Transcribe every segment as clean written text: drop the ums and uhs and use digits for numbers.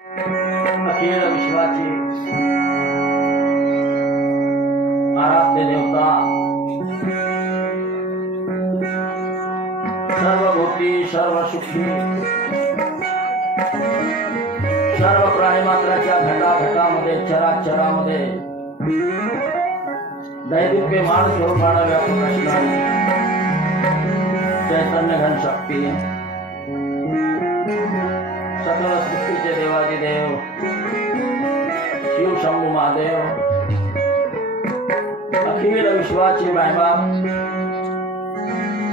अखिल विश्वाची आराध्य देवता, सर्वभूती सर्वसुखी, सर्व प्राणिमात्राच्या घटाघटामध्ये चराचरामध्ये दैदिप्य मान स्वरूपाने व्यापून असणारी चैतन्य घन शक्ती, सकल सृष्टीचे देवादिदेव शिव शंभू महादेव, अखिल विश्वाची मायबाप,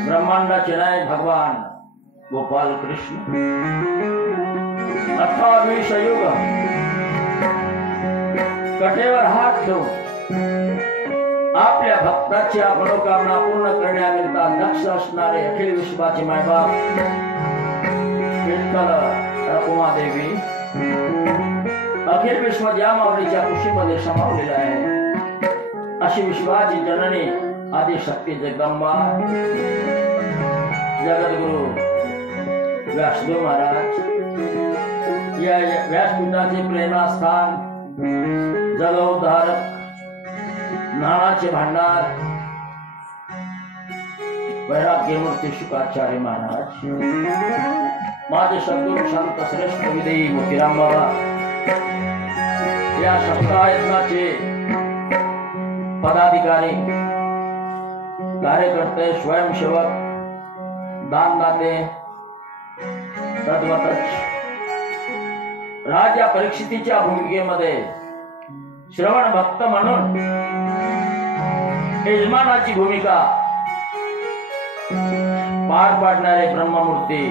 ब्रह्मांडाचे नायक भगवान गोपाल कृष्ण, 28 युग कटेवर हात ठेवून आपल्या भक्ताची मनोकामना पूर्ण करण्याकरिता दक्ष असणारे अखिल विश्वाची मायबाप विठ्ठल रखुमादेवी अखिल विश्व ज्या माऊलीच्या कुशीमध्ये समावलेला आहे अशी विश्वाची जननी आदिशक्ती जगदंबा जगद्गुरु व्यासदेव महाराज या व्यासपीठाचे प्रेरणास्थान, जगोद्धारक, ज्ञानाचे भांडार, वैराग्यमूर्ती शुकाचार्य महाराज, माझे सद्गुरु संत श्रेष्ठ विदेही मोतीराम बाबा, या सप्ताहायतनाचे पदाधिकारी, कार्यकर्ते, स्वयंसेवक, दानदाते, तद्वतच राजा परीक्षितीच्या भूमिकेमध्ये श्रवण भक्त म्हणून यजमानाची भूमिका पार पाडणारे ब्रह्ममूर्ती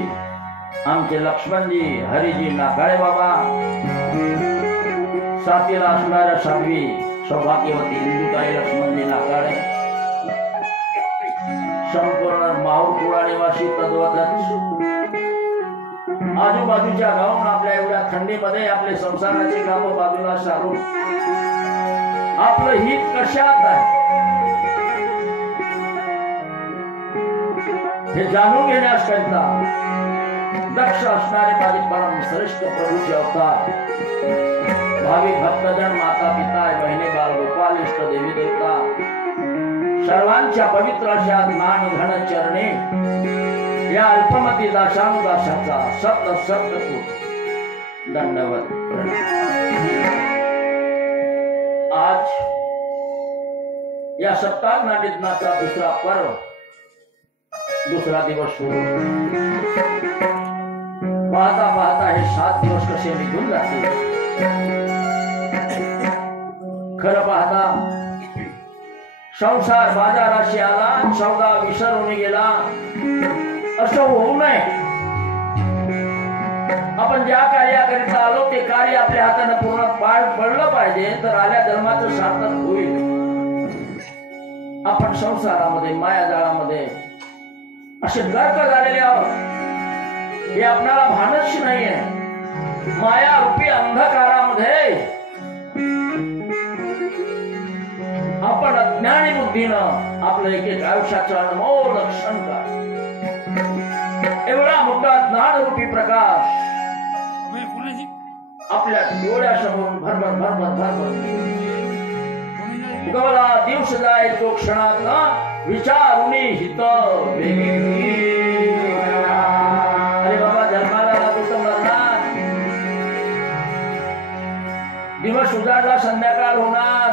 आमचे लक्ष्मणजी हरिजी नाकाळे बाबा, साथीला असणाऱ्या साध्वी सौभाग्यवती इंदुताई लक्ष्मणजी नाकाळे, संपूर्ण माहूर कुळा निवासी तद्वतच आजूबाजूच्या गावात आपल्या एवढ्या थंडीमध्ये आपले संसाराचे काम बाजूला सारून आपलं हित कशात आहे हे जाणून घेण्याकरिता दक्ष असणारे माझे परम श्रेष्ठ प्रभूचे अवतार, भाविक भक्तजन, माता पिता, बहिणी, बाल, गोपाल, इष्ट देवी देवता सर्वांच्या पवित्र अशा ज्ञान घन चरणी या अल्पमती दाशानुदाशाचा सप्त दंडवत आज या सप्ताह नाट्यज्ञाचा दुसरा पर्व, दुसरा दिवस सुरू. पाहता पाहता हे 7 दिवस कसे निघून जातील. खरं पाहता संसार बाजाराशी आला, सौदा विसरून गेला असं होऊ नये. आपण ज्या कार्याकरिता आलो ते कार्य आपल्या हाताने पूर्ण पार पडलं पाहिजे, तर आल्या जन्माचं सार्थक होईल. आपण संसारामध्ये मायाजाळामध्ये असे गर्क झालेले आहोत हे आपल्याला भानच नाहीये. माया रूपी अंधकारामध्ये आपण अज्ञानी बुद्धीनं आपलं एक आयुष्याचं अनमोल रक्षण कर. एवढा मोठा ज्ञानरूपी प्रकाश आपल्या डोळ्यासमोर भरभर भरभर भरभर गवला दिवस जाय तो क्षणात विचारुनी हित वेगळी. अरे बाबा, जन्माला लागतो तर मरणार, दिवस उजाडला संध्याकाळ होणार,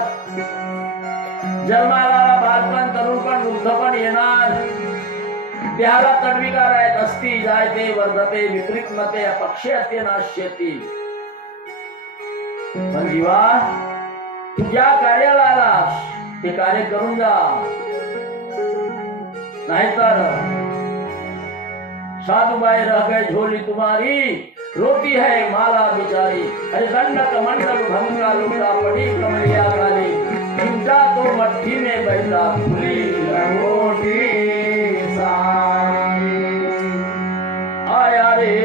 जन्माला बालपण, तरुणपण, वृद्धपण येणार. देहाला तडविकार आहेत, असती जायते वर्धते विपरीत मते अपक्षयते नाश्यती. पण जीवा, तू ज्या कार्याला आलास ते कार्य करून जा, नाहीतर साधुबाई रह गए झोली तुम्हारी, रोती है माला बिचारी. अरे दंडक मंडल भंगा लुटा पड़ी कमलिया काली, चिंता तो मट्टी में बैठा फूली लंगोटी सारी. आया रे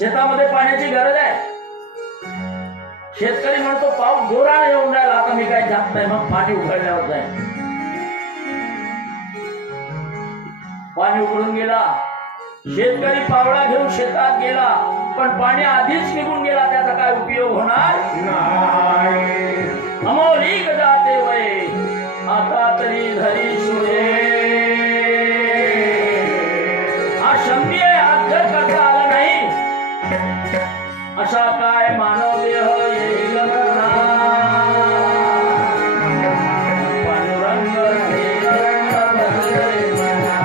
शेतामध्ये पाण्याची गरज आहे. शेतकरी म्हणतो पाऊस जोराने येऊन राहिला, आता मी काही जात नाही. मग पाणी उघडल्यावर जाईल. पाणी उघडून गेला. शेतकरी पावडा घेऊन शेतात गेला, पण पाणी आधीच निघून गेला. त्याचा काय उपयोग होणार नाही. अमोलिक जाते वय आता तरी धरी सुरे. हा शंभे आज जर करता आला नाही, अशा काय मानव देह येईल म्हणा. पांडुरंग श्रीरंग भजरे म्हणा.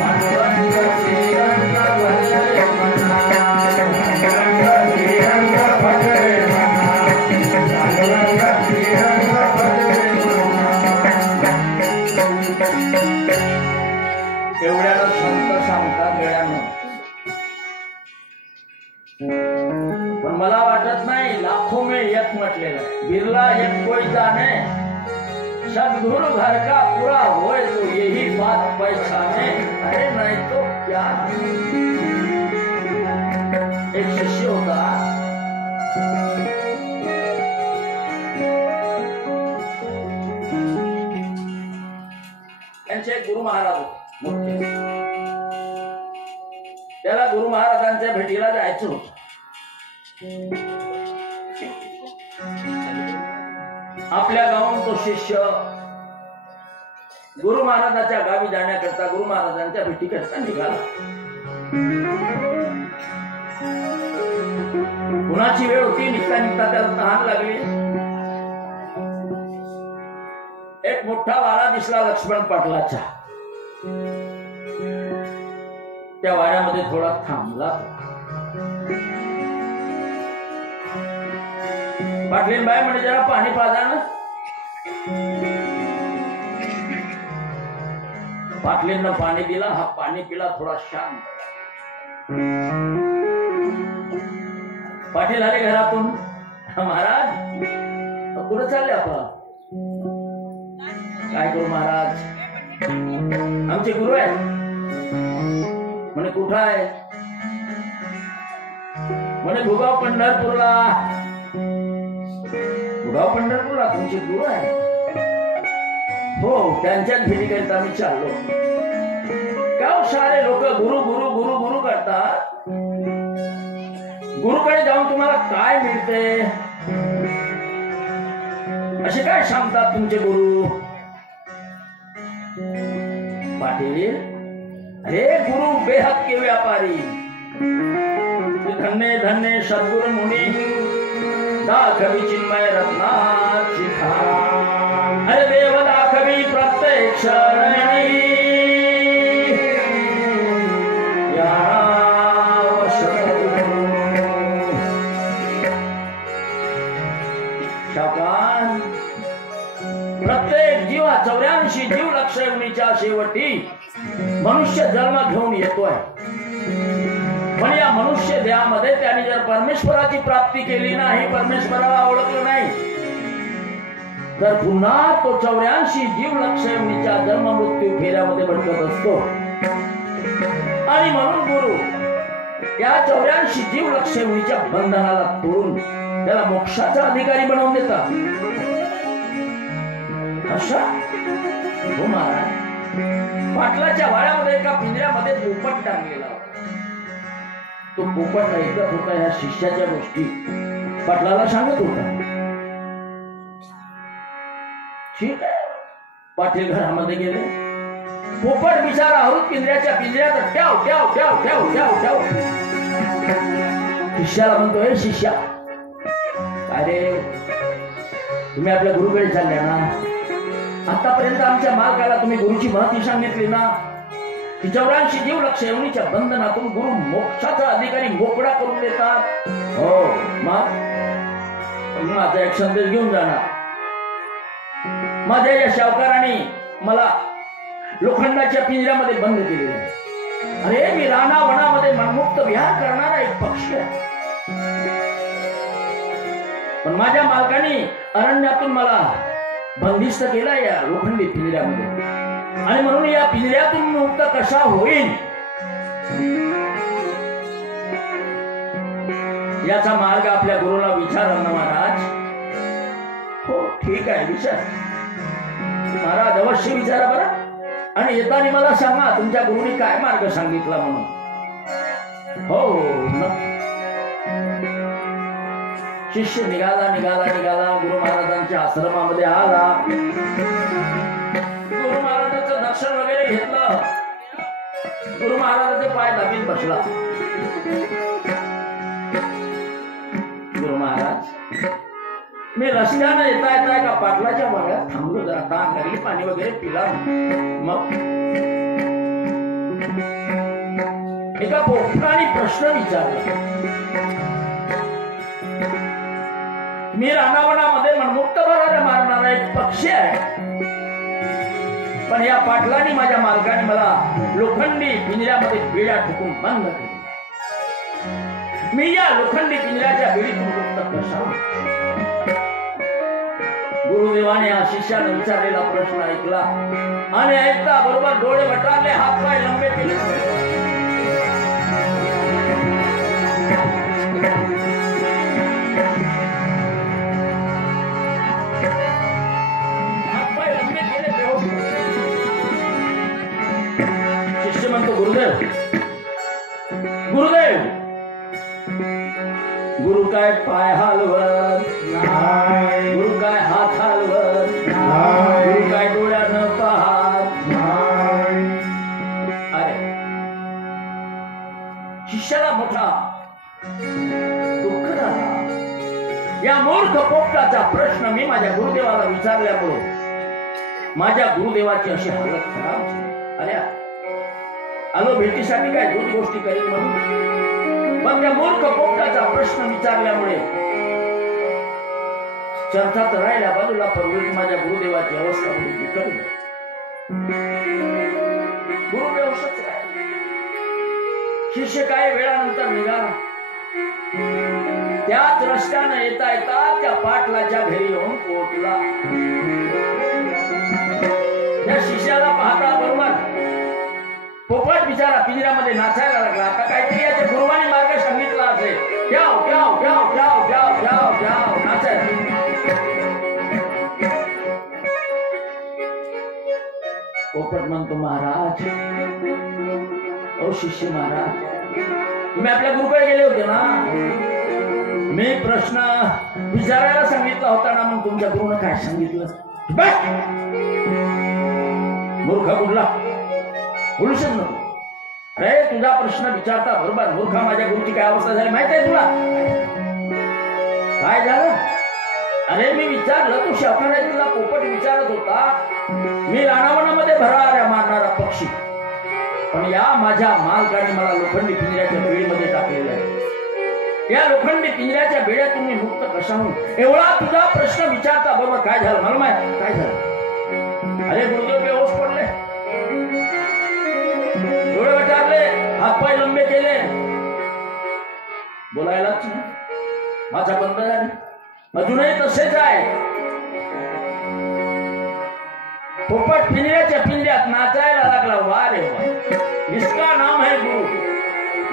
पांडुरंग श्रीरंग भजरे म्हणा. पांडुरंग श्रीरंग भजरे म्हणा. पांडुरंग श्रीरंग भजरे म्हणा. एवढ्याला संत सांगतात गळ्यानं. पण मला वाटत नाही लाखों में एक म्हटलेलं आहे. बिरला एक कोई जाने सदगुरु घर का पूरा होए तो यही बात पहचाने. अरे नहीं तो क्या. एक शिष्य होता. त्यांचे गुरु महाराज होते. त्याला गुरु महाराजांच्या भेटीला जायचं होतं. आपल्या गावून तो शिष्य गुरु महाराजांच्या गावी जाण्याकरता, गुरु महाराजांच्या भेटीकरता निघाला. कुणाची वेळ होती. निघता निघता त्याला तहान लागली. एक मोठा वाडा दिसला लक्ष्मण पाटलाचा. त्या वाड्यामध्ये थोडा थांबला. पाटलीन बाई म्हणजे जरा पाणी पाजा ना. पाटलींना पाणी दिला. हा पाणी पिला. थोडा शांत. पाटील आले घरातून. महाराज कुठं चालले आपण. काय करू महाराज. आमचे गुरु आहेत. म्हणे कुठं आहे. म्हणे भुगाव पंढरपूरला. भुगाव पंढरपूरला तुमचे गुरु आहे. हो त्यांच्याच भेटीकरिता मी चाललो. गाव सारे लोक गुरु गुरु गुरु गुरु करतात. गुरुकडे जाऊन तुम्हाला काय मिळते असे काय सांगतात तुमचे गुरु. पाटील अरे गुरु बेहद के व्यापारी. धन्य धन्य सद्गुरु मुनी दाखवी चिन्मय रत्नाची खान. अरे देव दाखवी प्रत्यक्ष शेवटी मनुष्य जन्म घेऊन येतोय, पण या मनुष्य देहामध्ये त्याने जर परमेश्वराची प्राप्ती केली नाही, परमेश्वराला ओळखलं नाही, तर पुन्हा तो 84 जीव लक्षणीच्या जन्म मृत्यू फेऱ्यामध्ये भटकत असतो. आणि म्हणून गुरु या 84 जीव लक्षणीच्या बंधनाला तोडून त्याला मोक्षाचा अधिकारी बनवून देतात. अशा हो महाराज, पाटलाच्या वाड्यामध्ये एका पिंजऱ्यामध्ये पोपट टांगलेला होता. तो पोपट ऐकत होता ह्या शिष्याच्या गोष्टी, पाटलाला सांगत होता. ठीक आहे, पाटील घरामध्ये गेले. पोपट बिचारा हळूच पिंजऱ्याच्या पिंजऱ्यात ट्याव ट्याव ट्याव ट्याव ट्याव ट्याव. शिष्याला म्हणतो, हे शिष्या, अरे तुम्ही आपल्या गुरुकडे चालल्या ना, आतापर्यंत आमच्या मालकाला तुम्ही गुरुची महती सांगितली ना, 84 जीव लक्षणीच्या बंधनातून गुरु मोक्षाचा अधिकारी मोकळा करून देतात. हो, मग माझा एक संदेश घेऊन जाणार. माझ्या या सावकाराने मला लोखंडाच्या पिंजऱ्यामध्ये बंद केलेलं आहे. अरे मी रानावनामध्ये मनमुक्त विहार करणारा एक पक्षी आहे, पण माझ्या मालकाने अरण्यातून मला बंदिस्त केला या लोखंडी पिंजऱ्यामध्ये, आणि म्हणून या पिंजऱ्यातून मुक्त कसा होईल याचा मार्ग आपल्या गुरुला विचारा ना महाराज. हो ठीक आहे, विचार महाराज, अवश्य विचारा बरं, आणि येताना मला सांगा तुमच्या गुरुने काय मार्ग सांगितला म्हणून. हो शिष्य निघाला निघाला निघाला गुरु महाराजांच्या आश्रमामध्ये आला. गुरु महाराजांचं दर्शन वगैरे घेतलं. गुरु महाराजांचे पाय दाबीत बसला. गुरु महाराज, मी रस्त्यानं येता येता एका पाटलाच्या वाड्यात थांबलो, जरा घरी पाणी वगैरे पिला. मग एका पोपटाने प्रश्न विचारला. मी रानावनामध्ये मनमुक्त भराऱ्या मारणारा एक पक्षी आहे, पण या पाटलाने माझ्या मालकाने मला लोखंडी पिंजऱ्यामध्ये बेड्या ठोकून बंद केली. मी या लोखंडी पिंजऱ्याच्या बेडीतून मुक्त कसा? गुरुदेवाने या शिष्याने विचारलेला प्रश्न ऐकला आणि ऐकता बरोबर डोळे वटारले, हात पाय लंबे केले. शिष्य म्हणतो, गुरुदेव गुरुदेव, गुरु काय पाय हलवत नाही, गुरु काय हात हलवत नाही, गुरु काय डोळ्यानं पाहत नाही. अरे शिष्याला मोठा दुःख झाला. या मूर्ख पोपटाचा प्रश्न मी माझ्या गुरुदेवाला विचारल्यामुळे माझ्या गुरुदेवाची अशी हालत खराब झाली. अरे आलो भेटीसाठी काय दोन गोष्टी करेल म्हणून, पण त्या मूर्ख पोपटाचा प्रश्न विचारल्यामुळे चर्चात राहिल्या बाजूला परवली माझ्या गुरुदेवाची अवस्था बिघडली. गुरुदेव सच राहिले. शिष्य काही वेळानंतर निघाला. त्याच रस्त्यानं येता येता त्या पाटलाच्या घरी येऊन पोहोचला. त्या शिष्याला पाहता बरोबर पोपट बिचारा पिंजऱ्यामध्ये नाचायला लागला. आता काहीतरी याच्या गुरुवानी मार्ग सांगितला असेल. जाओ जाओ जाओ जाओ जाओ जाओ जाओ नाचायला. पोपट म्हणतो, महाराज, ओ शिष्य महाराज, तुम्ही आपल्या गुरुकडे गेले होते ना, मी प्रश्न विचारायला सांगितला होता ना, मग तुमच्या गुरुनं काय सांगितलं? मूर्ख कुठला, बोलूच नको. अरे तुझा प्रश्न विचारता बरोबर. मूर्खा, माझ्या गुरुची काय अवस्था झाली माहित आहे तुला? काय झालं? अरे मी विचारलं, तू शाकाहारी तुला पोपट विचारत होता. मी रानावनामध्ये भराऱ्या मारणारा पक्षी, पण या माझ्या मालकाने मला लोखंडी पिंजऱ्याच्या बेडीमध्ये टाकलेलं आहे. या लोखंडी पिंजऱ्याच्या बेड्यातून मी मुक्त कसा होऊ? एवढा तुझा प्रश्न विचारता बरोबर काय झालं मला माहित? काय झालं? अरे गुरुदेव बेहोश पडले. डोळे वटारले, हातपाय लंबे केले, बोलायलाच नाही, माझा बंद झाली. अजूनही तसेच आहे. पोपट पिंजऱ्याच्या पिंजऱ्यात नाचायला लागला. वा रे वा, इसका नाम है गुरु.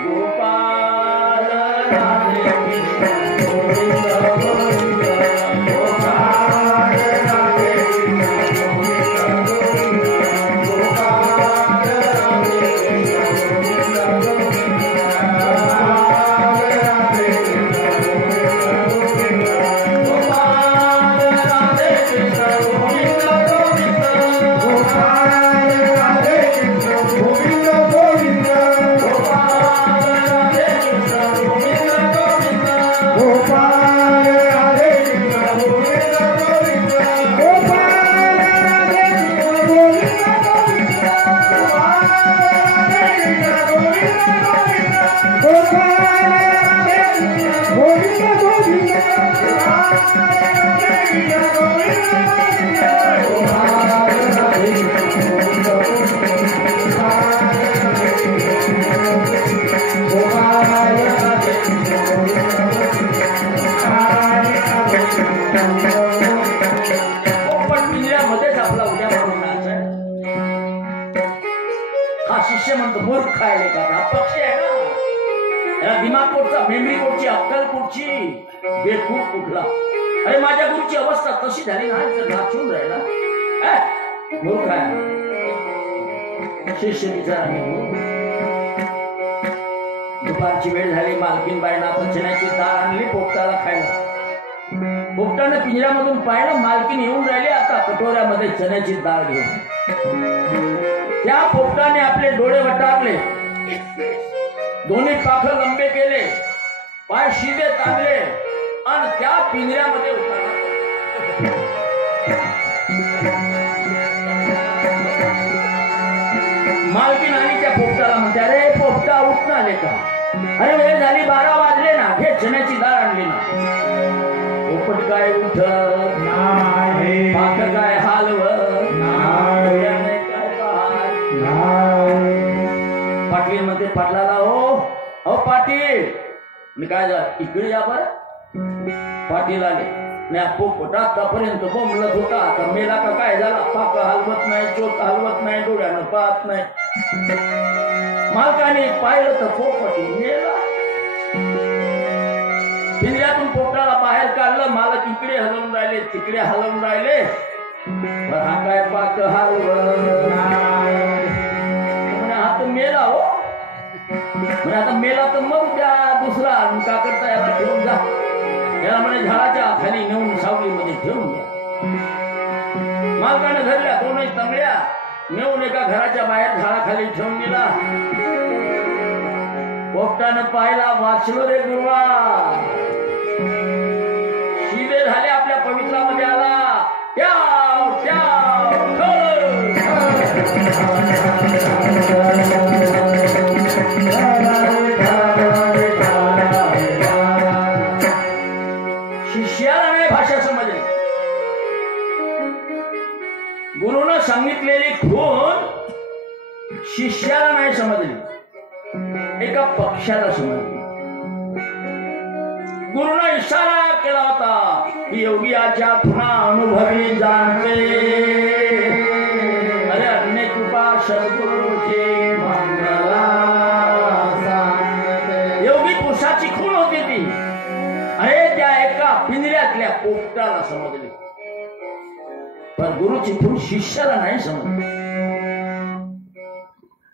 गोपाल राधे कृष्ण गोविंद गोविंद, गोपाल राधे कृष्ण गोविंद गोविंद, गोपाल राधे कृष्ण गोविंद गोविंद, गोपाल राधे कृष्ण गोविंद गोविंद, गोपाल राधे कृष्ण गोविंद गोविंद, गोपाल राधे कृष्ण गोविंद गोविंद, गोपाल राधे कृष्ण गोविंद गोविंद, गोपाल राधे कृष्ण गोविंद गोविंद, गोपाल राधे कृष्ण गोविंद गोविंद, गोपाल राधे कृष्ण गोविंद गोविंद, गोपाल राधे कृष्ण गोविंद गोविंद, गोपाल राधे कृष्ण गोविंद गोविंद, गोपाल राधे कृष्ण गोविंद पोपट पिंजऱ्यामध्येच आपला उद्या म्हणून नाचाय. हा शिष्य म्हणतो मूर्ख आहे का, हा पक्षी आहे ना, याला दिमाग कुठचा, मेमरी कुठची, अक्कल कुठची, बेखूब कुठला. अरे माझ्या गुरुची अवस्था तशी झाली ना, नाचून राहिला, मूर्ख आहे. शिष्य विचार. दुपारची वेळ झाली, मालकीन बाईनं चण्याची डाळ आणली पोपटाला खायला. पोपटाने पिंजऱ्यामधून पाहिलं, मालकीन येऊन राहिली आता कटोऱ्यामध्ये चण्याची डाळ घेऊन. त्या पोपटाने आपले डोळे वटारले, दोन्ही पाख लंबे केले, पाय शिदे ताणले आणि त्या पिंजऱ्यामध्ये उतरला. मालकीन आणि त्या पोपटाला म्हणते, अरे पोपटा उठून आले का? अरे वेळ झाली, 12 वाजले ना, घे चण्याची डाळ आणली ना. पोपट काय उठत नाही, पाख काय हालवत नाही, काय पाहत नाही. पाटील म्हणते पाटलाला, हो पाटील, मी काय झालं, इकडे या बरं. पाटील आले. मी पोपट आतापर्यंत बोंबलत होता, आता मेला का काय झाला? पाक हलवत नाही, चोट हलवत नाही, डोळ्यानं पाहत नाही. मालकाने पाहिलं तर पोपट मेला. पिंजऱ्यातून पोपटाला बाहेर काढलं. मालक इकडे हलवून राहिले, तिकडे हलवून राहिले, हा काय पाक हलवत हा तर मेला. हो म्हणे आता मेला तर मग त्या दुसरा का करता, याला ठेवून जा, याला म्हणे झाडाच्या खाली नेऊन सावलीमध्ये ठेवून द्या. मालकाने धरल्या दोनही तंगड्या, नेऊन एका घराच्या बाहेर झाडाखाली ठेवून दिला. पोपटानं पाहिला, वाचलो रे गुरुवा, शिवे झाले, आपल्या पवित्रामध्ये आला. शिष्याला नाही भाषा समजली. गुरुनं सांगितलेली खून शिष्याला नाही समजली, एका पक्षाला समजली. गुरुनं इशारा केला होता की योगियाच्या खुणा अनुभवी जाणते. अरे अन्य कृपा सद्गुरूची मंगला सांगते. योगी पुरुषाची खूण होती ती. अरे त्या एका पिंजऱ्यातल्या पोपटाला समजली, पण गुरुची खूण शिष्याला नाही समजली.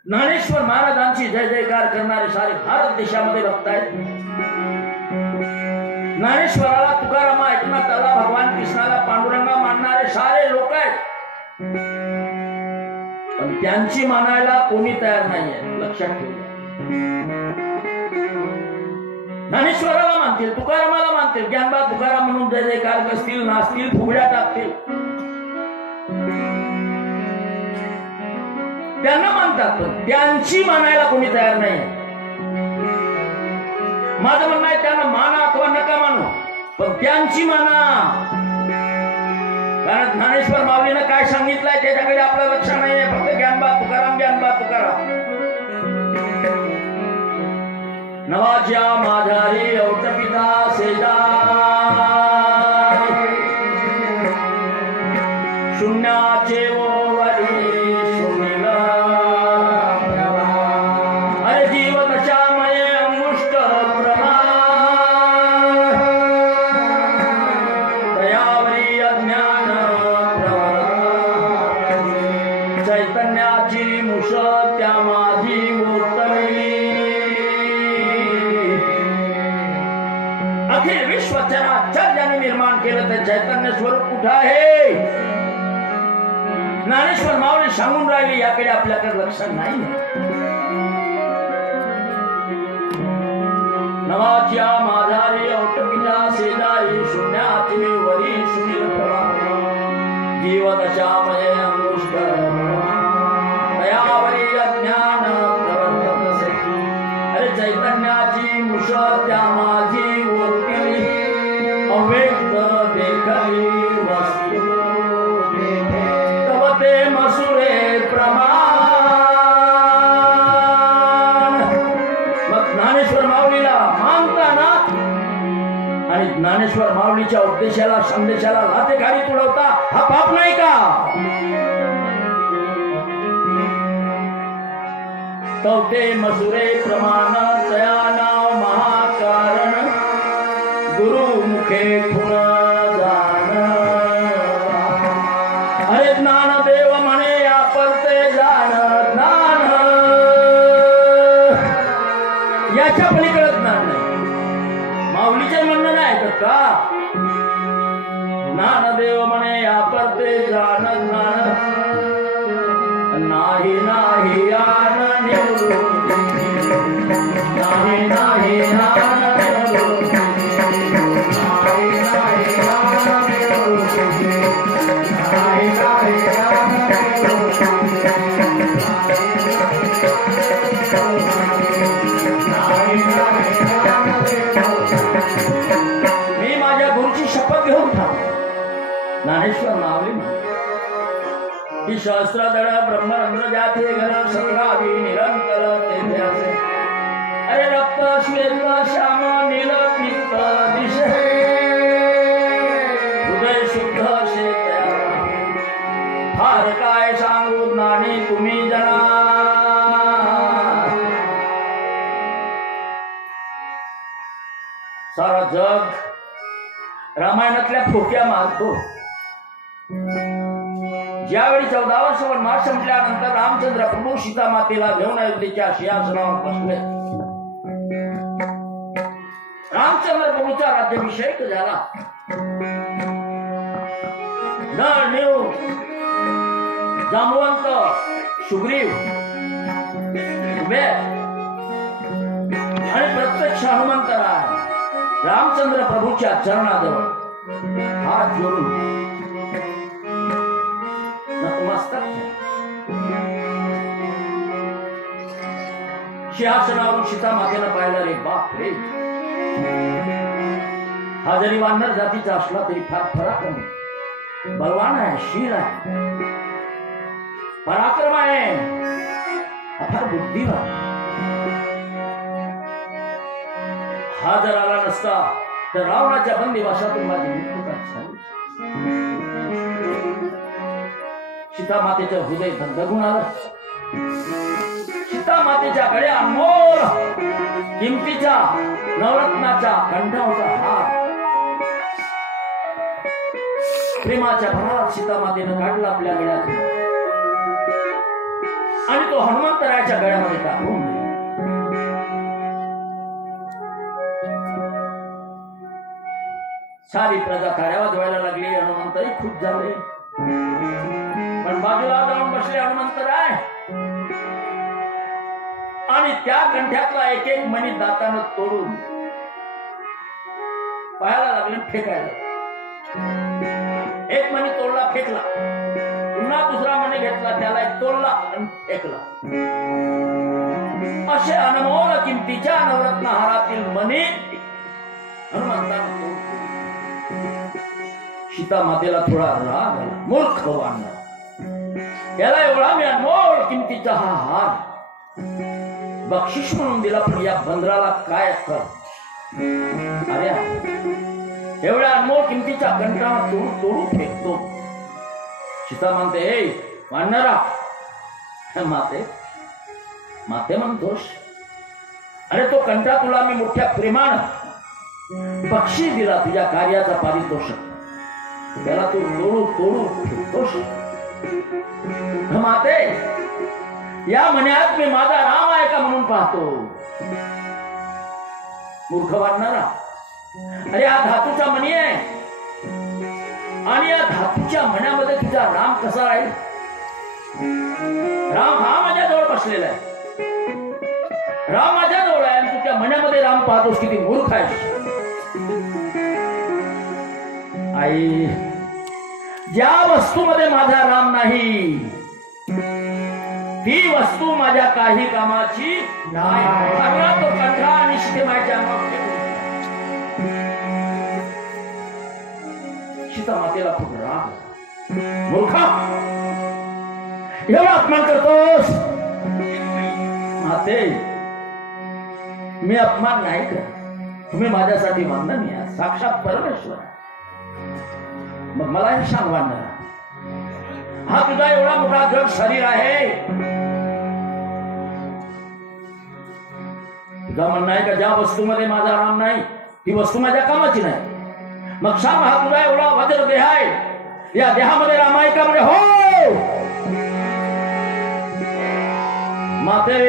ज्ञानेश्वर महाराजांची जय जयकार करणारे सारे भारत देशामध्ये भक्त आहेत. ज्ञानेश्वराला, तुकारामा, एकनाथाला, भगवान कृष्णाला, पांडुरंगा मानणारे सारे लोक आहेत, पण त्यांची मानायला कोणी तयार नाहीये. लक्षात ठेवा. ज्ञानेश्वराला मानतील, तुकारामाला मानतील, ज्ञानबा तुकाराम म्हणून जय जयकार करतील, नाचतील, फुगड्या टाकतील, त्यांना मानतात, पण त्यांची मानायला कोणी तयार नाही. माझं म्हणणं आहे, त्यांना माना अथवा नका मानू, पण त्यांची माना. कारण ज्ञानेश्वर माऊलीनं काय सांगितलंय त्याच्याकडे आपलं लक्ष नाहीये. फक्त ज्ञानबा तुकाराम, ज्ञानबा तुकाराम. नवाच्या माधारी औटपिता सेजा शून्याचे वरी शून्य अरे जीव दशामये अंगुष्ट दयावरी अज्ञान चैतन्याची मुष त्या माझी ओतली अखिल विश्व चराचर्याने निर्माण केलं ते चैतन्य स्वरूप कुठं आहे? ज्ञानेश्वर माऊली सांगून राहिली याकडे आपल्याकडे लक्ष नाही. नवाच्या माधारी औटपिता सेजाई शून्याचे वरी सुनील जीव दशामये अंगुष्ठ दयावरी अज्ञान प्रवर्तत अरे चैतन्याची मुष त्या माझी ओळखली अव्यक्त देखली वस्तू तव ते मसुरे प्रमाण. मग ज्ञानेश्वर माऊलीला मानता ना आणि ज्ञानेश्वर माऊलीच्या उपदेशाला संदेशाला लाथेखारी तुडवता हा पाप नाही का? तवते मसुरे प्रमाण तया नाव महाकारण गुरु मुखे खुण जाण. अरे ज्ञान देव म्हणे आपरते जाण ज्ञान याच्या पलीकडे ज्ञान नाही. माऊलीचे म्हणणं नाही ऐकत का? ज्ञान देव म्हणे आपरते जाण ज्ञान नाही नाही यान नाही नाही यान मी माझ्या गुरुची शपथ घेऊन थांब. ज्ञानेश्वर माऊली ही सहस्रदळ ब्रह्मरंध्र जाते घर सत्रावी निरंतर तेथे असे. अरे रक्त श्वेत श्याम नील पित्त दिशे हृदय शुद्ध शेत फार काय सांगू ज्ञानी तुम्ही जना. सारा जग रामायणातल्या फोक्या मारतो. ज्यावेळी 14 वर्ष वनवास संपल्यानंतर रामचंद्र प्रभू सीता मातेला घेऊन अयोध्येच्या सिंहासनावर बसले. रामचंद्र प्रभूचा राज्याभिषेक झाला. नळ नीव जांबवंत सुग्रीव आणि प्रत्यक्ष हनुमंतराय रामचंद्र प्रभूच्या चरणाजवळ हात जोडून नतमस्तक सिंहासनावरून सीता मातेनं पाहिलं. रे बाप रे, हा जरी वानर जातीचा असला तरी फार पराक्रमी बलवान आहे, शील आहे, पराक्रम आहे, फार बुद्धिवान. हा जर आला नसता तर रावणाच्या बंदिवासातून माझी मुक्तता झाली. सीता मातेचं हृदय धगधगून आलं. सीता मातेच्या कडे अनमोल किमतीचा नवरत्नाचा कंठाचा हार प्रेमाच्या भरात सीता मातेनं काढला आपल्या गळ्यात आणि तो हनुमंतरायाच्या गळ्यामध्ये टाकून. सारी प्रजा टाळ्या वाजवायला लागली. हनुमंतही खुश झाले. पण बाजूला जाऊन बसले हनुमंतराय आणि त्या कंठ्यातला एक एक मणी दातानं तोडून पायाला लागले फेकायला. एक मणी तोडला फेकला, पुन्हा दुसरा मणी घेतला त्याला एक तोडला आणि फेकला. असे अनमोल किमतीच्या नवरत्न हारातील मणी हनुमंतानं तोडले. सीता मातेला थोडा राग आला. मूर्ख वानर, याला एवढा मी अनमोल किमतीचा हा हार बक्षीस म्हणून दिला, पण या बंदराला काय कर अरे एवढ्या अनमोल किमतीच्या कंटाळा तोडून फेकतो. सीता म्हणते, वानरा माते माते म्हणतोस, अरे तो कंटा तुला मी मोठ्या प्रेमानं बक्षीस दिला, तुझ्या कार्याचा पारितोषिक, त्याला तू तोडून फेकतोस. माते या मण्यात मी माझा राम आहे का म्हणून पाहतो. मूर्ख वाटणारा, अरे हा धातूचा मणी आहे आणि या धातूच्या मण्यामध्ये तुझा राम कसा राहील. राम हा माझ्या जवळ बसलेला आहे, राम माझ्या जवळ आहे आणि तुझ्या मण्यामध्ये राम पाहतोस. किती मूर्ख आहेस. आई, ज्या वस्तूमध्ये माझा राम नाही ती वस्तू माझ्या काही कामाची नाही. तो कंठा आणि शितेमाच्या सीता मातेला खूप राग. मूर्खा, एवढा अपमान करतोस. माते, मी अपमान नाही करत, तुम्ही माझ्यासाठी वंदनीय, साक्षात परमेश्वर. मग मला हे सांग वानरा, हा तुझा एवढा मोठा जड शरीर आहे, तुझा म्हणणं आहे का ज्या वस्तूमध्ये माझा राम नाही ती वस्तू माझ्या कामाची नाही. मग सांग, हा तुझा एवढा वज्र देह आहे, या देहामध्ये राम आहे का. म्हणजे हो माते,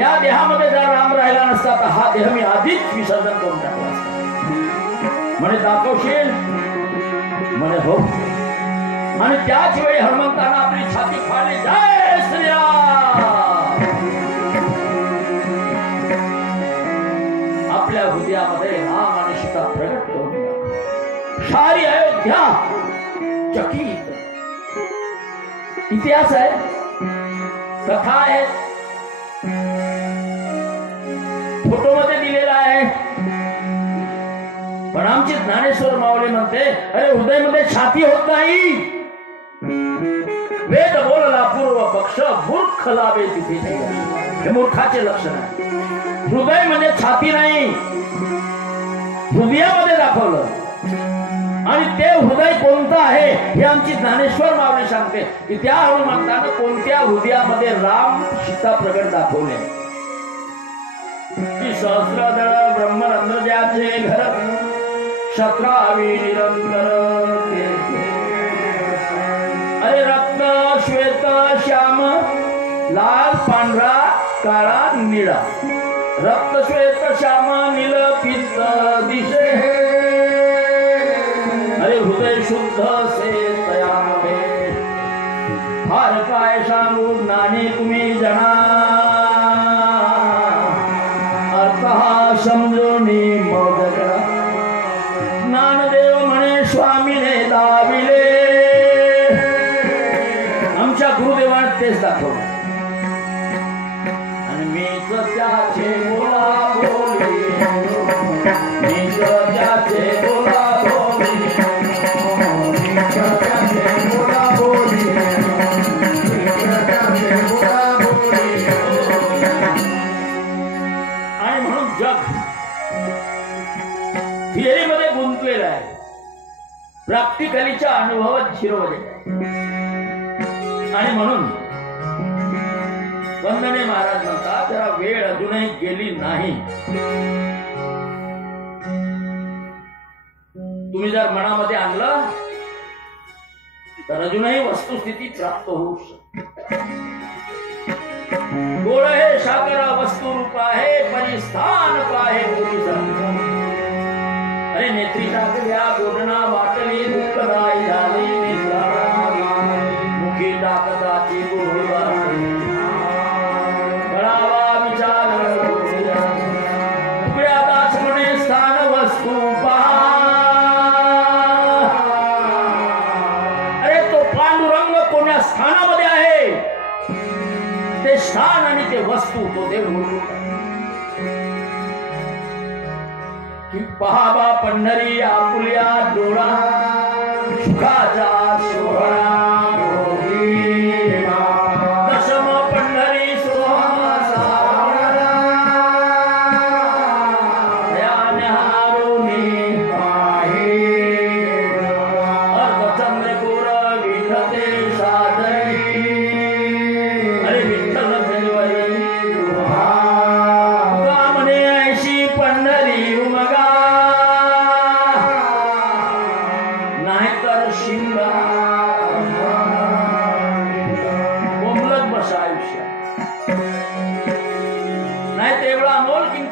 या देहामध्ये जर राम राहिला नसता तर हा देह मी आधीच विसर्जन करून टाकला असता. म्हणे दाखवशील. म्हणे हो. आणि त्याच वेळी हनुमंतानं आपली छाती फाडली. जय श्रीराम. आपल्या हृदयामध्ये राम आणि सीता प्रगट करून सारी अयोध्या चकित. इतिहास आहे, कथा आहे, फोटोमध्ये दिलेला आहे. पण आमचे ज्ञानेश्वर माऊली म्हणते, अरे हृदयमध्ये छाती होत नाही. वेद बोलला पूर्व पक्ष, मूर्ख लाभे तिथे. हे मूर्खाचे लक्षण आहे. हृदय म्हणजे छाती नाही, हृदयामध्ये दाखवलं. आणि ते हृदय कोणतं आहे हे आमची ज्ञानेश्वर माऊली सांगते की त्या हनुमंतानं कोणत्या हृदयामध्ये राम सीता प्रगट दाखवले. सहस्रदळ ब्रह्मरंध्र ज्याचे घर, शत्रावी निरंतर. अरे रत्न श्वेत श्याम, लाल पांढरा काळा निळा, रक्त श्वेत श्याम नील पित्त दिशे. अरे हृदय शुद्ध से तयामध्ये, फार काय सांगू ज्ञानी तुम्ही जना. अर्थ हा समजून मग करा. ज्ञानदेव म्हणे स्वामीने दाविले. आमच्या गुरुदेवाने तेच दाखवलं. आणि मीच त्याचे बोला बोली, मीच त्याचे बोला बोली, मीच त्याचे बोला बोली, मीच त्याचे बोला बोली. आणि म्हणून जग थिअरीमध्ये गुंतलेलं आहे, प्रॅक्टिकलीच्या अनुभवात शिरवले. आणि म्हणून वंदने महाराज म्हणतात, जरा वेळ अजूनही गेली नाही. तुम्ही जर मनामध्ये आणलं तर अजूनही वस्तुस्थिती प्राप्त होऊ शकते. गोड हे सागर वस्तुरूप आहे, परिस्थान पाहे अरे नेत्री टाकल्या गोडना वाटली, दुःखदायी झाली मुखी टाकताची गळावा विचार तुकड्या दास म्हणे स्थान वस्तू पहा. अरे तो पांडुरंग कोण्या स्थानामध्ये आहे, ते स्थान आणि ते वस्तू तो देव म्हणून. पहावा पंढरी आपुल्या डोळा, सुखाचा सोहळा दशम पंढरी सोहळा.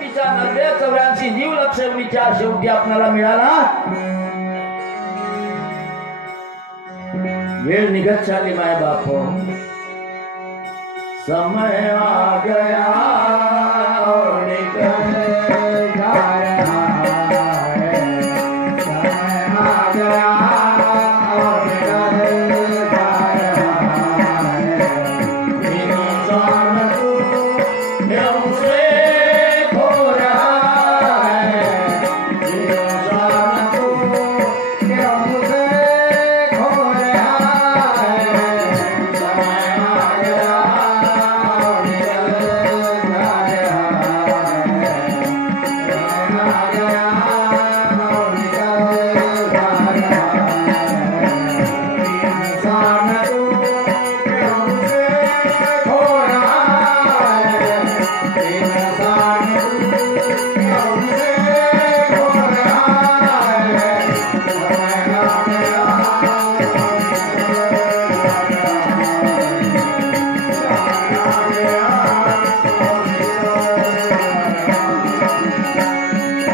कोटीच्या 90-84 जीव लक्षवणीच्या शेवटी आपल्याला मिळाला. वेळ निघत चालली माय बाप, समय आ गया और निकल जा रहा है, समय आ गया और निकल जा रहा है. इंसान तू हमसे खो रहा है, इंसान तू हमसे खो रहा है. समय आ गया और निकल जा रहा है, समय आ गया और निकल जा रहा है. इंसान तू हमसे खो रहा है, इंसान तू हमसे खो रहा है. समय आ गया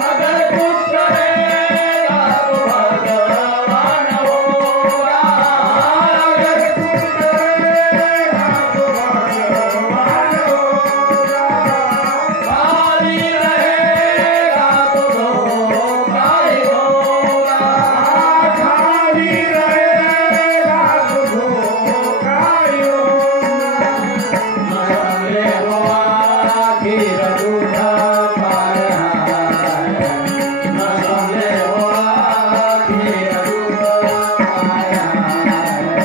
अगर कुछ करेगा तो भगवान होगा, अगर कुछ करेगा तो भगवान होगा. खाली रहेगा तो धोखा ही होगा, खाली रहेगा तो धोखा ही होगा. मरने वो आखिर दूल्हा पा रहा है, मरने वो आखिर दूल्हा पा रहा है. इंसान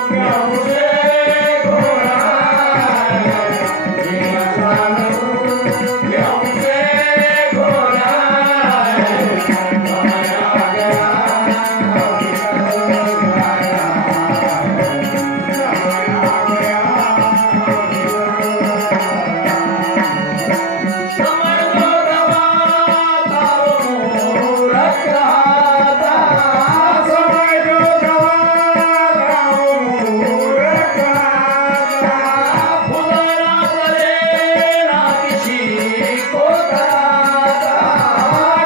क्यों से खो रहा है, इंसान क्यों से खो रहा है. समय आ गया और निकल जा रहा है, समय आ गया और निकल जा रहा है. समय तो गवाता वो मूरख रहा था, समय तो गवाता वो मूरख रहा था. खुदा ना करे ना किसी को कराता,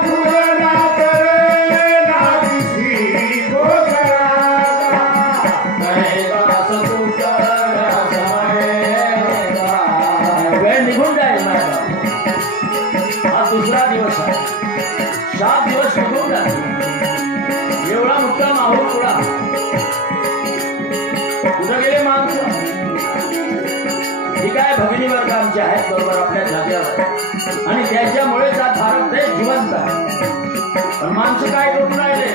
खुदा ना करे ना किसी को कराता. कहेगा सतू कर समय का. वेळ निघून जाईल माझा. हा दुसरा दिवस आहे, 7 दिवस निघून जातील. एवढा मोठा माहोल पुरा. कुठं गेले माणसं? ठीक आहे, भगिनी वर्ग आमचे आहेत बरोबर आपल्या जागेवर, आणि त्याच्यामुळेच हा भारत देश जिवंत आहे. पण माणसं काय करून राहिले?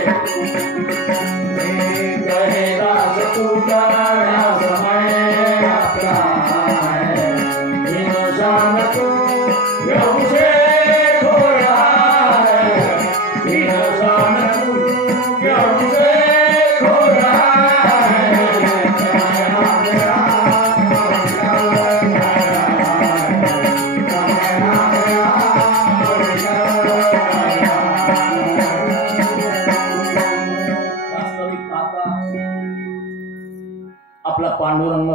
कहेगा सतू कर समय आपला है, इंसान तू हमसे खो रहा है, इंसान तू हमसे खो रहा है. समय आ गया और निकल जा रहा है, समय आ गया और निकल जा रहा है. वास्तविक पाहता आपला पांडुरंग,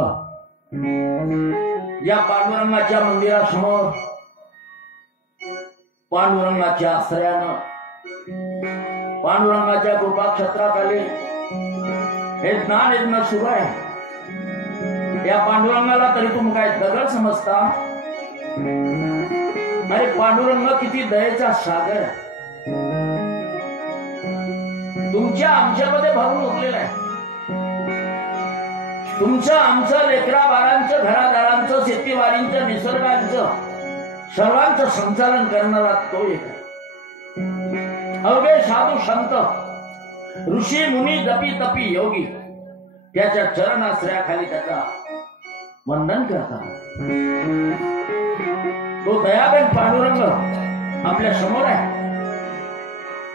या पांडुरंगाच्या मंदिरासमोर पांडुरंगाच्या आश्रयानं, पांडुरंगाच्या कृपाक्षेत्राखाली हे ज्ञान यज्ञ सुरू आहे. या पांडुरंगाला तरी तुम्ही काय दगड समजता? अरे पांडुरंग किती दयेचा सागर आहे. तुमच्या आमच्यामध्ये भरून उरलेला आहे. तुमचं आमचं लेकरा बाळांचं, घरादारांचं, शेतीवारींचं, निसर्गांचं सर्वांचं संचालन करणारा तो एक आहे. अवघे साधू संत, ऋषी मुनी, जपी तपी योगी त्याच्या चरणाश्रयाखाली त्याचा वंदन करतात. तो दयाबेन पांडुरंग आपल्या समोर आहे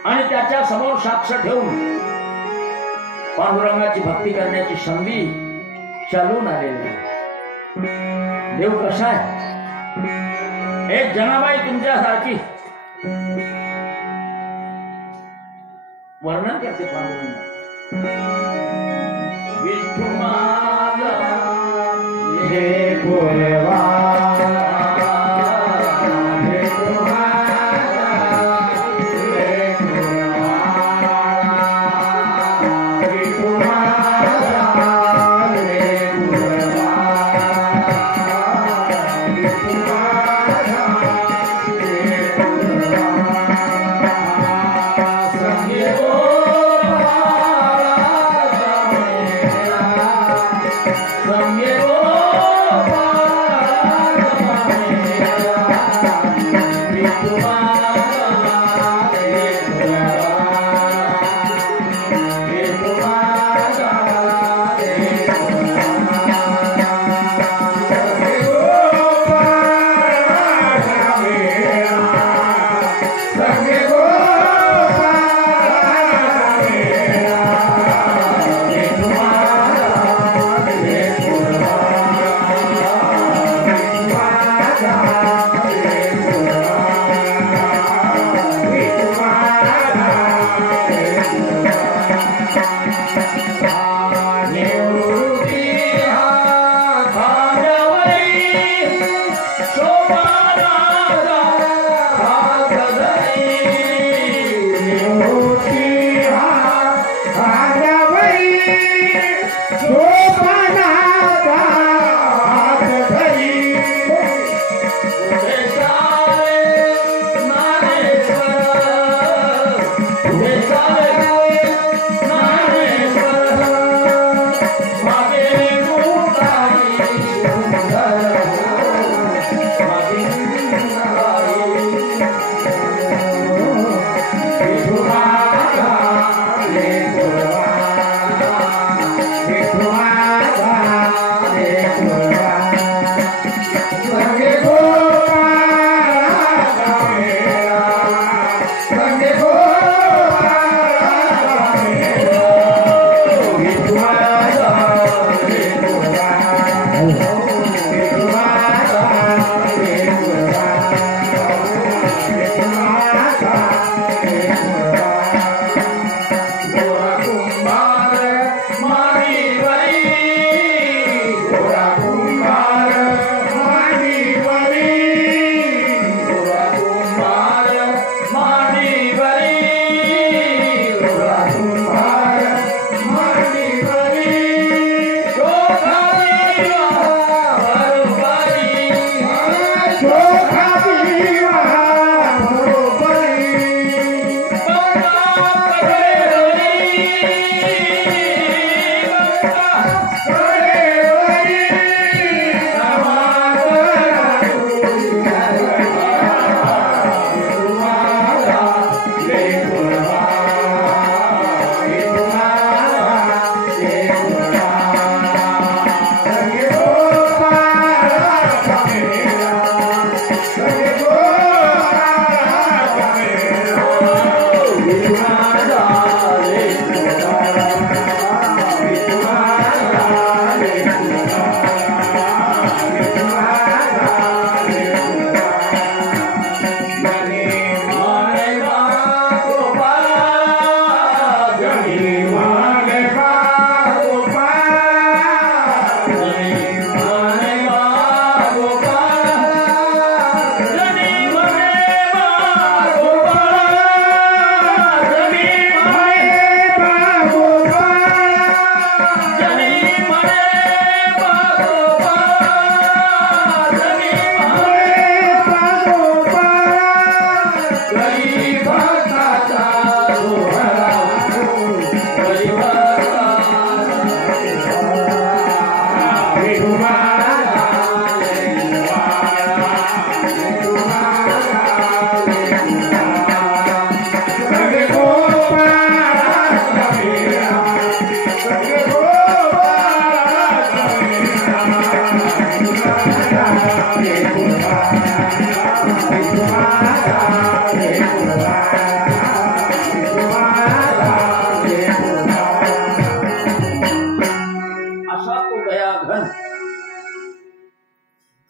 आणि त्याच्या समोर साक्ष ठेवून पांडुरंगाची भक्ती करण्याची संधी चालून आलेली आहे. देव कसा आहे? एक जनाबाई तुमच्यासारखी वर्णन करते पांडुरंग. विठू माझा हे बोलवा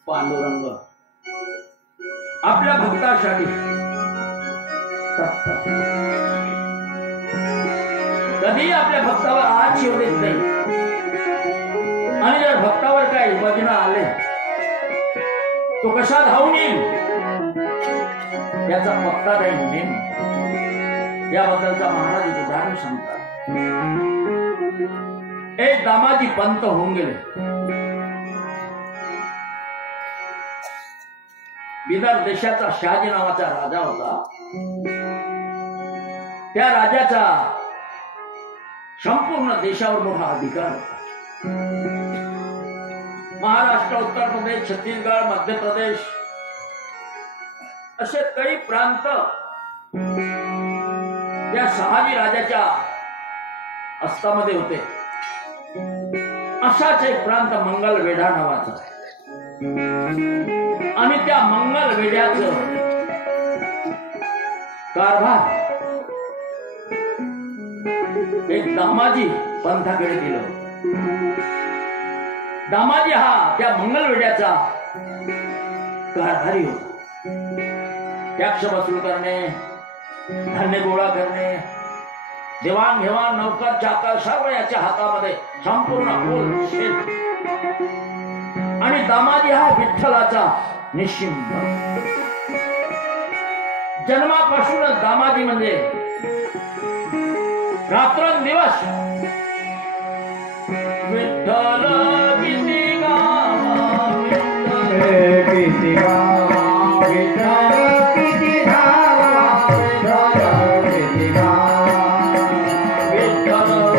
पांडुरंग आपल्या भक्तासाठी कधी आपल्या भक्तावर आज येऊ देत नाही आणि जर भक्तावर काही वजन आले तो कशा धावून येईल याचा पत्ता नाही नेम याबद्दलचा महाराज उदाहरण सांगतात. एक दामाजी पंत होऊन गेले. बिदर देशाचा शहाजी नावाचा राजा होता. त्या राजाचा संपूर्ण देशावर मोठा अधिकार होता. महाराष्ट्र, उत्तर प्रदेश, छत्तीसगड, मध्य प्रदेश असे काही प्रांत या शहाजी राजाच्या हस्तामध्ये होते. असाच एक प्रांत मंगलवेढा नावाचा आणि त्या मंगलवेढ्याचं कारभार एक दामाजी पंथाकडे दिलं. दामाजी हा त्या मंगलवेढ्याचा कारभारी होता. टॅक्स वसूल करणे, धान्य गोळा करणे, देवाणघेवाण, नौकर चाकर सर्व याच्या हातामध्ये संपूर्ण आणि दामाजी हा विठ्ठलाचा निश्चिम जन्मापासूनच दामाजी म्हणजे रात्रंदिवस विठ्ठल किती गावा किती गावा विठ्ठल किती गावा विठ्ठल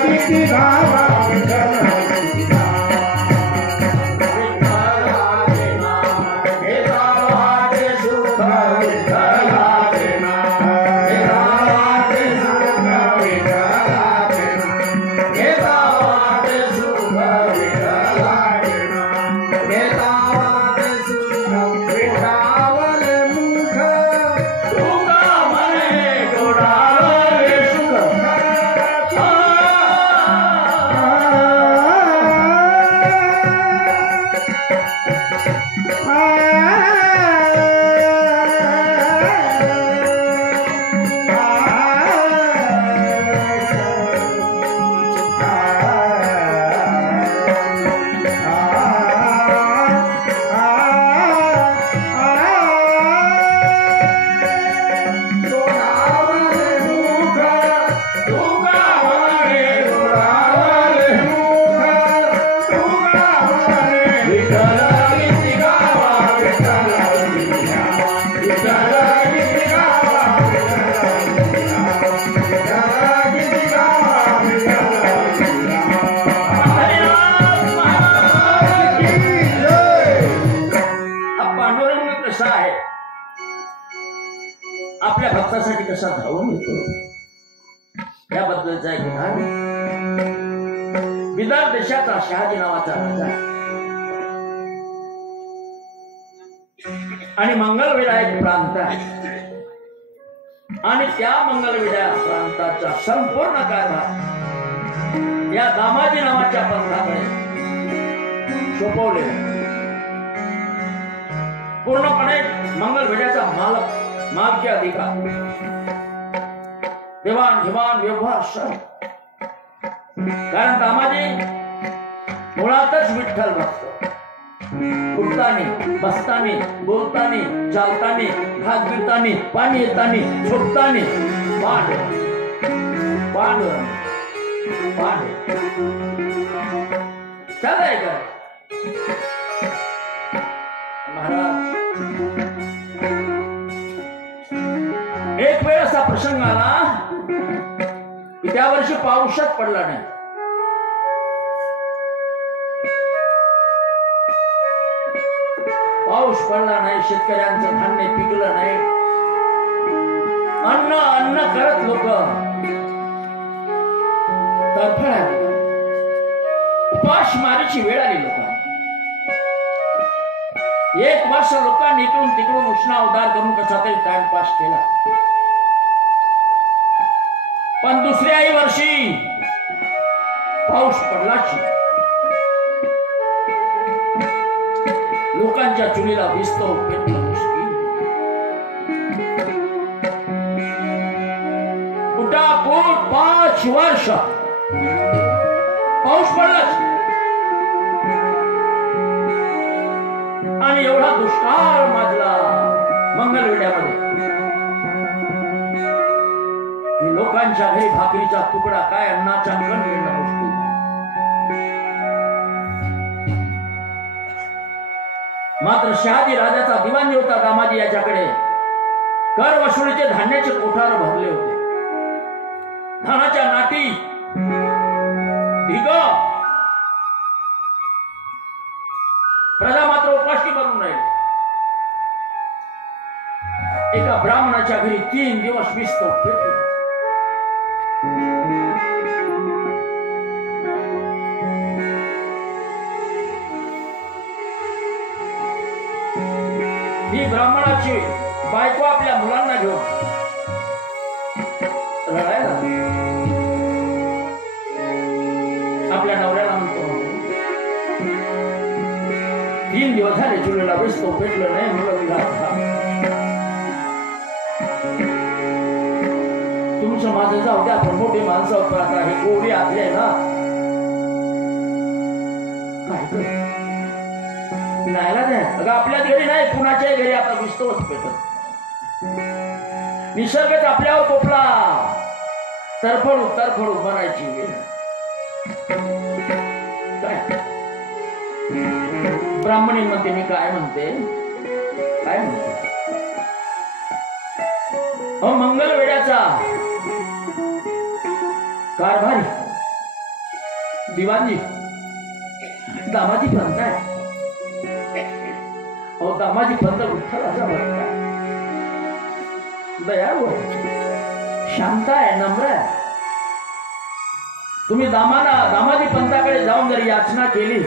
किती गावा विठ्ठल आपल्या भक्तासाठी कसा धावून येतो याबद्दलचा एक उदाहरण. बिदर देशाचा शहाजी नावाचा राजा आणि मंगलवेढा एक प्रांत आहे आणि त्या मंगलवेढा प्रांताचा संपूर्ण कारभार या दामाजी नावाच्या पंथाकडे सोपवले. पूर्णपणे मंगलवेढ्याचा मालकी अधिकार, देवाण घेवाण व्यवहार सर्व. कारण दामाजी मुळातच विठ्ठल भक्त. उठतानी, बसतानी, बोलतानी, चालतानी, हात गिळतानी, पाणी येतानी, झोपतानी चालय का महाराज. एक वेळ असा प्रसंग आला की त्या वर्षी पाऊसच पडला नाही. पाऊस पडला नाही, शेतकऱ्यांचं धान्य पिकलं नाही. अन्न अन्न करत लोक तडफडले. उपासमारीची वेळ आली लोकांना. एक वर्ष लोकांनी इकडून तिकडून उष्णा उदार करून कसा तरी टाइमपास केला. पण दुसऱ्याही वर्षी पाऊस पडलाच. लोकांच्या चुलीला दिसतो पेटणं मुश्किल. कुटापूट 5 वर्ष पाऊस पडलाच आणि एवढा दुष्काळ माजला मंगलवेढ्यामध्ये. लोकांच्या घरी भाकरीचा तुकडा काय, अन्नाचा कण मिळणं मुश्किल. मात्र शहाजी राजाचा दिवाणी होता दामाजी याच्याकडे कर वसुलीचे धान्याचे कोठार भरले होते. धानाच्या नाटी ढिग. प्रजा मात्र उपाशी बनून राहिली. एका ब्राह्मणाच्या घरी 3 दिवस विस्तव पेटले. ही ब्राह्मणाची बायको आपल्या मुलांना घेऊन रडायला. आपल्या नवऱ्याला म्हणतो 3 दिवस झाले चुलीला विस्तव पेटलं नाही. तुमचं माझं जाऊ द्या, पण मोठी माणसं आता हे गोडी आतले ना काय कर नाहीला नाही. अगं आपल्याच घरी नाही, कुणाच्याही घरी आता विस्तवच पेटत. निसर्गच आपल्यावर कोपला. तरफडू बनायची वेळ काय. ब्राह्मणी म्हणते मी काय म्हणते मंगलवेढ्याचा कारभारी दिवाणी दामाजी पंत आहे. दामाजी पंत विठ्ठलाचा भक्त आहे, दयाळू आहे, शांत आहे, नम्र आहे. तुम्ही दामाजी पंताकडे जाऊन जर याचना केली,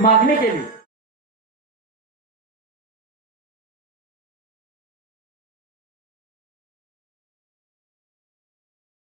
मागणी केली